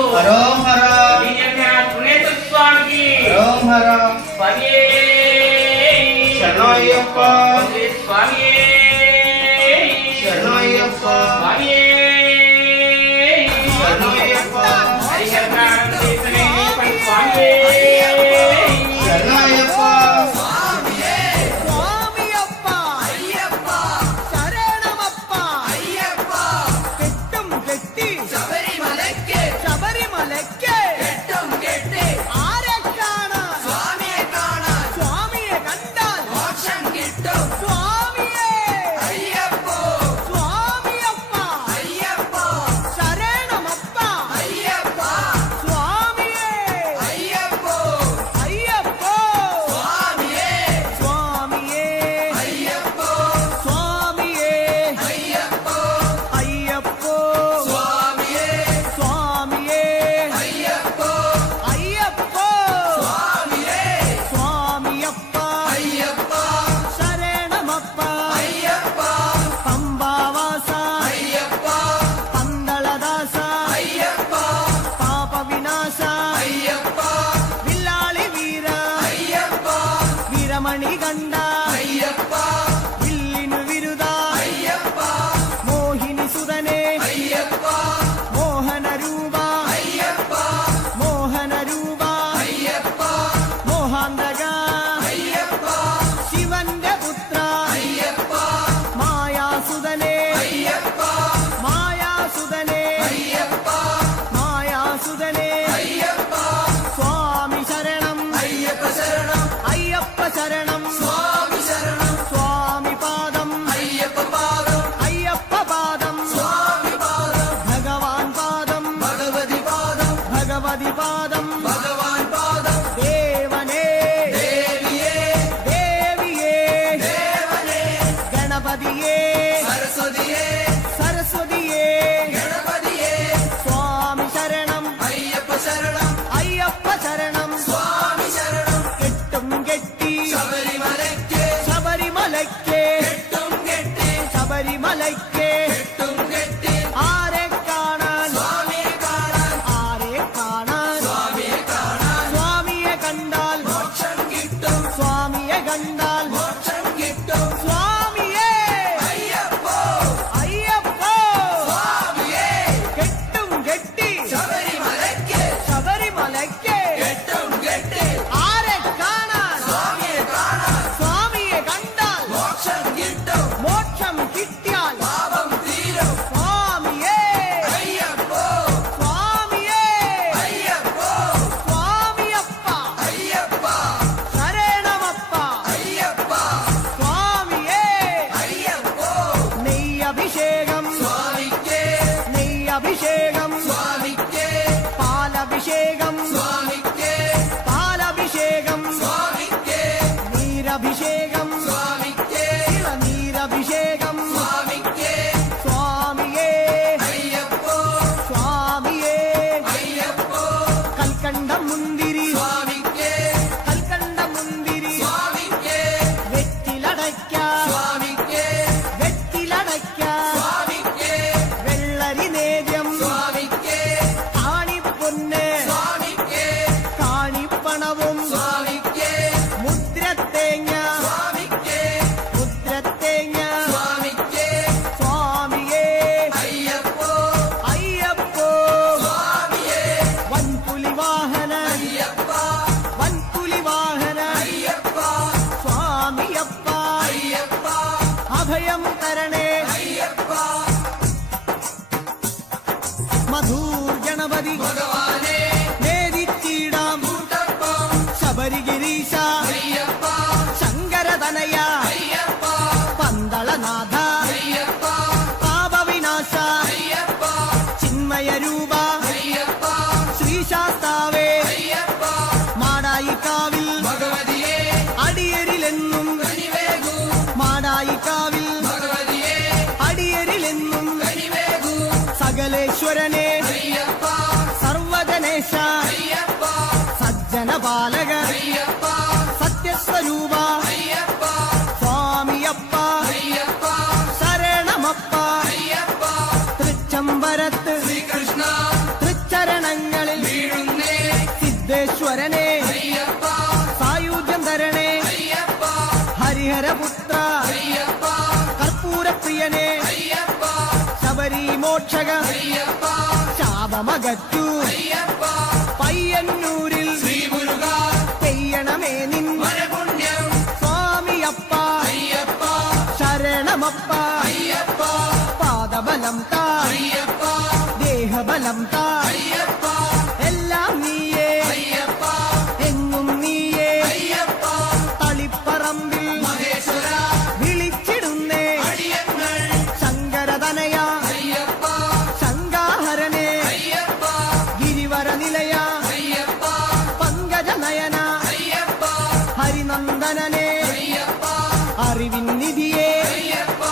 హరోహర స్వామికి హరోహర స్వామి శరణయ్యప్ప స్వామి శరణయ్యప్ప స్వామి శరణయ్యప్ప స్వామి శరణయ్యప్ప మణిగండ అయ్యప్ప ఇల్లిను విరుదా అయ్యప్ప మోహిని సుదనే అయ్యప్ప మోహన రూపా అయ్యప్ప మోహన రూపా అయ్యప్ప మోహాందగా అయ్యప్ప శివന്റെ പുത്ര അയ്യപ്പ മായാസുതനേ അയ്യപ്പ മായാസുതനേ അയ്യപ്പ മായാസുതനേ അയ്യപ്പ സ്വാമി ശരണം അയ്യപ്പ ശരണം അയ്യപ്പ ശരണം സ്വാമി ശരണം സ്വാമി പാദം അയ്യപ്പ പാദം അയ്യപ്പ പാദം സ്വാമി പാദം ഭഗവാൻ പാദം ഭഗവതി പാദം ഭഗവതി പാദം ഭഗവാൻ പാദം ദേവനേ ദേവിയേ ദേവിയേ ദേവനേ ഗണപതിയേ സരസ്വതിയേ സരസ്വതിയേ ഗണപതിയേ സ്വാമി ശരണം അയ്യപ്പ ശരണം അയ്യപ്പ ശരണം സ്വാമി ശരണം കെട്ടും കെട്ടി ശബരിമലയ്ക്ക് ശബരിമലയ്ക്ക് കെട്ടും കെട്ടി ശബരിമലയ്ക്ക് കെട്ടും കെട്ടി ആരെ കാണാൻ സ്വാമിയെ കാണാൻ ആരെ കാണാൻ സ്വാമിയെ കാണാൻ സ്വാമിയെ കണ്ടാൽ മോക്ഷം കിട്ടും സ്വാമിയെ കണ്ടാൽ മോക്ഷം കിട്ടും സ്വാമിയേ അയ്യപ്പോ അയ്യപ്പോ സ്വാമിയേ കെട്ടും കെട്ടി ശബരിമലയ്ക്ക് ശബരിമലയ്ക്ക് കെട്ടും കെട്ടി ആരെ കാണാൻ സ്വാമിയെ കാണാൻ സ്വാമിയെ കണ്ടാൽ മോക്ഷം കിട്ടും മോക്ഷം കിട്ടിയാൽ പാപം തീരും സ്വാമിയേ അയ്യപ്പോ സ്വാമിയേ അയ്യപ്പോ സ്വാമിയപ്പ അയ്യപ്പ ശരണമപ്പ അയ്യപ്പ സ്വാമിയേ അയ്യപ്പോ നെയ്യഭിഷേകം സ്വാമിക്കേ നെയ്യഭിഷേകം സ്വാമിക്കേ പാലഭിഷേകം സ്വാമിക്കേ പാലഭിഷേകം സ്വാമിക്കേ നീരഭിഷേകം സ്വാമിക്കേ നീരഭിഷേകം സ്വാമിക്കേ സ്വാമിയേ അയ്യപ്പോ സ്വാമിയേ അയ്യപ്പോ കൽക്കണ്ട മുന്തിരി സ്വാമിക്കേ കൽക്കണ്ട മുന്തിരി സ്വാമിക്കേ വെറ്റിലടയ്ക്ക സ്വാമിക്കേ വെറ്റിലടയ്ക്ക സ്വാമിക്കേ വെള്ളരി നേദ്യം സ്വാമിക്കേ കാണിപ്പൊന്ന് സ്വാമിക്കേ കാണിപ്പണവും സ്വാമിക്കേ മുദ്രത്തേങ്ങ സ്വാമിക്കേ മുദ്രത്തേങ്ങ സ്വാമിക്കേ സ്വാമിയേ അയ്യപ്പോ അയ്യപ്പോ സ്വാമിയേ വൻപുലി വാഹന അയ്യപ്പ വൻപുലി വാഹന അയ്യപ്പ സ്വാമിയപ്പ അയ്യപ്പ അഭയം തരണേ അയ്യപ്പ മധൂർ ഗണപതി ഭഗവാനെ നേദിച്ചിടാം ശബരിഗിരീശ അയ്യപ്പ ശങ്കരതനയ അയ്യപ്പ പന്തളനാഥ അയ്യപ്പ പാപവിനാശ അയ്യപ്പ ചിന്മയ രൂപ അയ്യപ്പ ശ്രീശാസ്താവേ അയ്യപ്പ മാടായിക്കാവിൽ ഭഗവതിയെ അടിയരിലെന്നും കനിവേകൂ മാടായിക്കാവിൽ ഭഗവതിയെ അടിയരിലെന്നും കനിവേകൂ സകലേശ്വരനെ അയ്യപ്പ സർവജനേശ അയ്യപ്പ സജ്ജന ബാലക അയ്യപ്പ സത്യസ്വരൂപ അയ്യപ്പ സ്വാമിയപ്പ അയ്യപ്പ ശരണമപ്പ അയ്യപ്പ തൃച്ചംബരത്ത് ശ്രീകൃഷ്ണ തൃച്ചരണ ചരണങ്ങളിൽ വീഴുന്നേ സിദ്ധേശ്വരനെ അയ്യപ്പ സായുജ്യം തരണേ അയ്യപ്പ ഹരിഹരപുത്ര അയ്യപ്പ കർപ്പൂരപ്രിയനെ അയ്യപ്പ ശബരി മോക്ഷക അയ്യപ്പ ശാപമകറ്റു അയ്യപ്പ പയ്യന്നൂരിൽ ശ്രീ മുരുക ചെയ്യണമേ നിൻ വരപുണ്യം സ്വാമിയപ്പ അയ്യപ്പ ശരണമപ്പ അയ്യപ്പ പാദബലം താ അയ്യപ്പ ദേഹബലം താ അയ്യപ്പ എല്ലാം നീയേ അയ്യപ്പ എങ്ങും നീയേ അയ്യപ്പ തളിപ്പറമ്പിൽ മഹേശ്വര വിളിച്ചിടുന്നേ അടിയങ്ങൾ ശങ്കരതനയ അയ്യപ്പ ശങ്കാഹരനെ അയ്യപ്പ ഗിരിവര നിലയ അയ്യപ്പ പങ്കജനയന അയ്യപ്പ ഹരിനന്ദനനെ അയ്യപ്പ അറിവിൻ നിധിയെ അയ്യപ്പ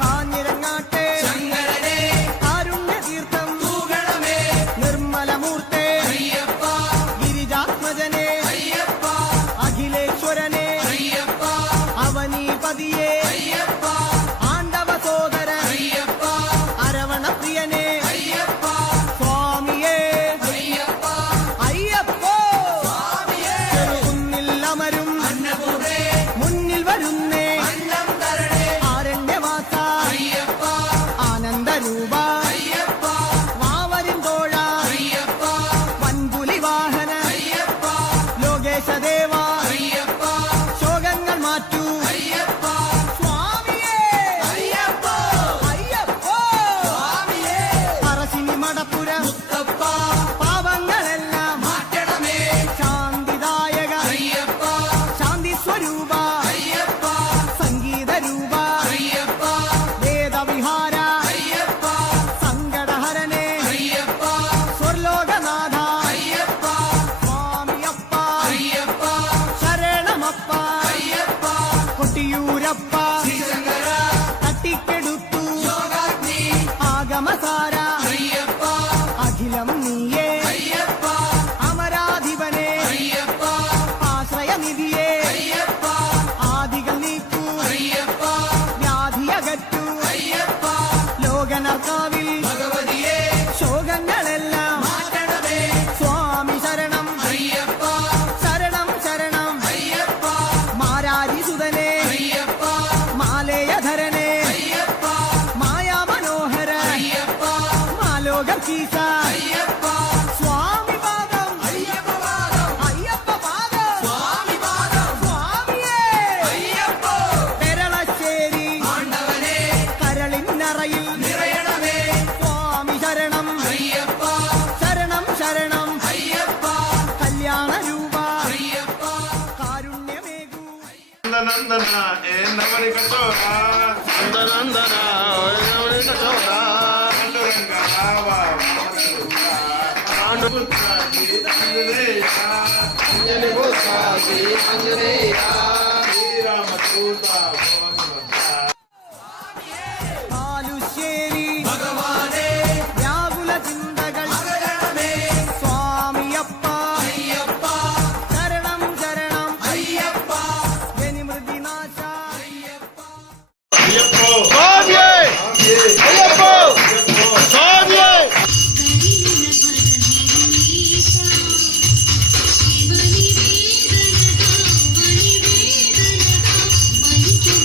കാഞ്ഞിരങ്ങാട്ടെ ശങ്കരനെ കാരുണ്യതീർത്ഥം തൂകണമേ നിർമ്മലമൂർത്തെ അയ്യപ്പ ഗിരിജാത്മജനെ അയ്യപ്പ അഖിലേശ്വരനെ അയ്യപ്പ അവനീപതിയെ അയ്യപ്പ ആണ്ടവ സോദര അയ്യപ്പ അരവണപ്രിയനെ അയ്യപ്പ സ്വാമിയേ അയ്യപ്പ അയ്യപ്പോ ചെറുകുന്നിൽ അമരും അന്നപൂർണേ മുന്നിൽ വരുന്നേ അന്നം തരണേ ആരണ്യവാസ അയ്യപ്പ ആനന്ദരൂപ അയ്യപ്പ വാവരിൻ തോഴ അയ്യപ്പ വൻപുലി വാഹന അയ്യപ്പ ലോകേശദേവ അയ്യപ്പ ശോകങ്ങൾ മാറ്റൂ അയ്യപ്പ സ്വാമിയേ അയ്യപ്പ അയ്യപ്പോ സ്വാമിയേ പറശ്ശിനി മടപ്പുര മുത്തപ്പ പാപങ്ങളെല്ലാം മാറ്റണമേ ശാന്തിദായക അയ്യപ്പ ശാന്തി സ്വരൂപ അയ്യപ്പ സംഗീതരൂപ അയ്യപ്പ വേദവിഹാര അയ്യപ്പ സങ്കടഹരനെ അയ്യപ്പ സ്വർലോകനാഥ അയ്യപ്പ സ്വാമിയപ്പ അയ്യപ്പ ശരണമപ്പ അയ്യപ്പ കൊട്ടിയൂരപ്പ ശ്രീശങ്കര തട്ടിക്കെടുത്തു യോഗാഗ്നി ആഗമസാര അയ്യപ്പ അഖിലം നീയേ അയ്യപ്പ അമരാധിപനെ അയ്യപ്പ ആശ്രയനിധിയെ അയ്യപ്പ ആദികൾ നീക്കൂ അയ്യപ്പ വ്യാധിയകറ്റു അയ്യപ്പ ലോകനർക്കാവിൽ ഭഗവതിയെ ശോകങ്ങളെല്ലാം മാറ്റണമേ സ്വാമി ശരണം അയ്യപ്പ ശരണം ശരണം അയ്യപ്പ മാരാരിസുതനെ അയ്യപ്പ മാലേയധരനെ അയ്യപ്പ മായാമനോഹര അയ്യപ്പ മാലോകീസ അയ്യപ്പ സ്വാമി പാദം അയ്യപ്പ പാദം അയ്യപ്പ പാദം സ്വാമി പാദം സ്വാമിയേ അയ്യപ്പ പെരളശ്ശേരി ആണ്ടവനെ കരളിന്നറയിൽ നിറയണമേ സ്വാമി ശരണം അയ്യപ്പ ശരണം ശരണം അയ്യപ്പ കല്യാണ രൂപ അയ്യപ്പ കാരുണ്യമേകൂ ನಂದನ ಏನವರಿ ಕಚೋರ ನಂದನ ಏನವರಿ ಕಚೋರ ಪಾಂಡುರಂಗ ರಾವ ಶ್ರೀರಾಮ ದೂತ പാലുശ്ശേരി ഭഗവാനെ വ്യാകുല ചിന്തകൾ അകരണമേ സ്വാമിയപ്പ അയ്യപ്പ ശരണം ശരണം അയ്യപ്പ ജനിമൃതിനാശ ಅಯ್ಯಪ್ಪೋ ಸ್ವಾಮಿಯೇ ಅಯ್ಯಪ್ಪೋ ಸ್ವಾಮಿಯೇ ಶಿವನಿ ವೇದನದ ಮಣಿ ವೇದನದ ಮಣಿಕೆ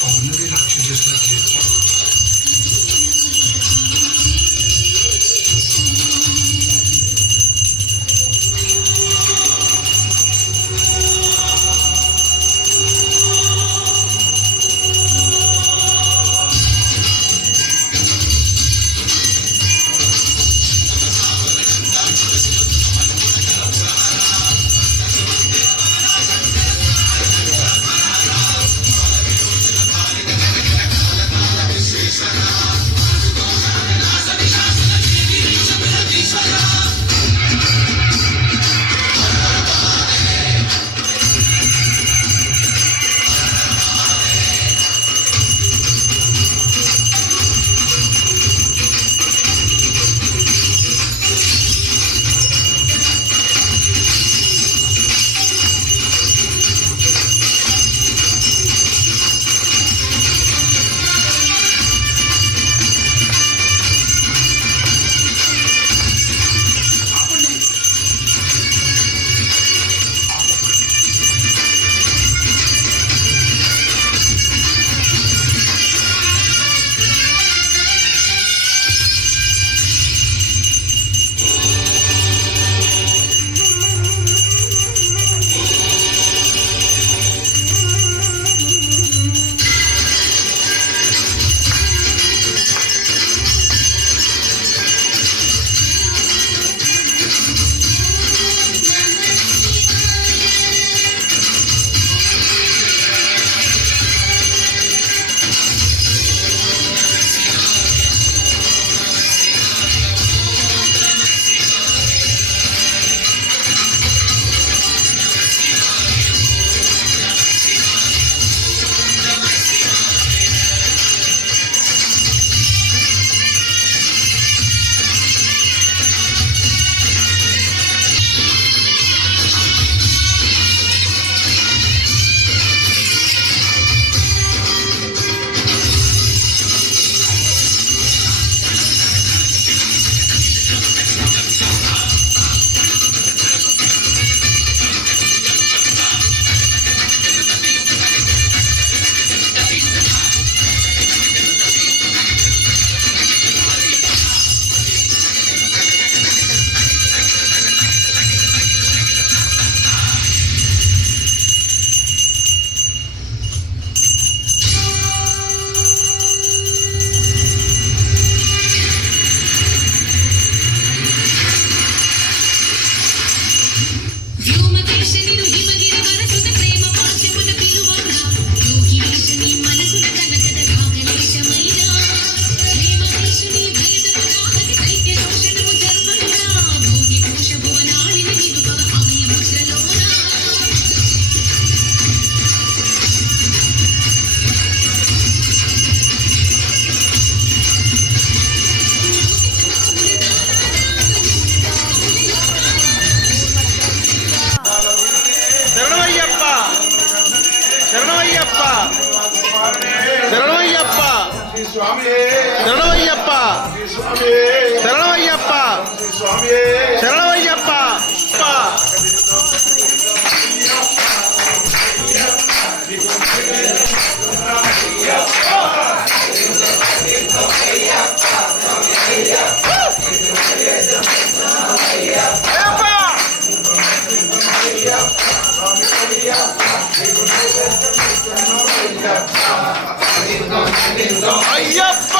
పౌర్ణమి రాక్షసు చేసినట్లేదు. శరణమయ్యప్ప శరణమయ్యప్ప స్వామి శరణమయ్యప్ప స్వామి శరణమయ్యప్ప స్వామి శరణమయ్యప్ప అయ్యప్ప అయ్యప్ప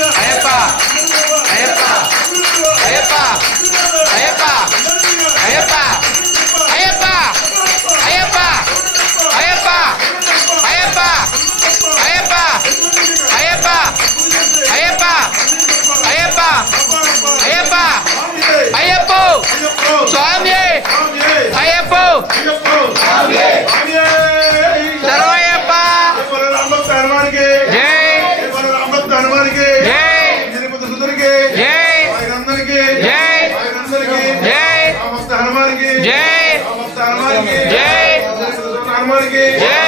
అయ్యప్ప అయ్యప్ప అయ్యప్ప అయ్యప్ప అయ్యప్ప అయ్యప్ప అయ్యప్ప అయ్యప్ప అయ్యప్ప అయ్యప్ప అయ్యప్ప అయ్యప్ప అయ్యప్ప అయ్యప్ప అయ్యప్ప స్వామి అయ్యప్ప సర్వయ్యప్ప జై జై జై జై జై జై జై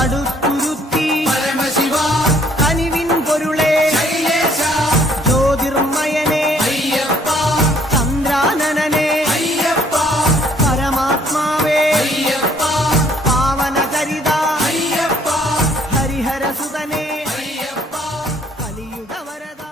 അടുത്തുരുത്തി పరమశివ കനിവിൻ പൊരുളേ శైలేశ ജ്യോതിർമയനേ అయ్యప్ప ചന്ദ്രാനനനേ అయ్యప్ప പരമാത്മാവേ అయ్యప్ప പാവന ചരിത అయ్యప్ప ഹരിഹര സുതനേ అయ్యప్ప കലിയുഗ വരദ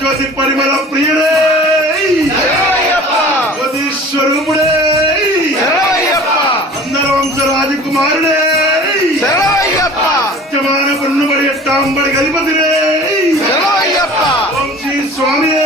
జ్యోతి పరిమళ ప్రియుడే జ్యోతి స్వరూపుడే అందర వంశ రాజకుమారుడే సత్యమాన కొన్నుబడి ఎట్టాంబడి గలిపతినే ఓం శ్రీ స్వామి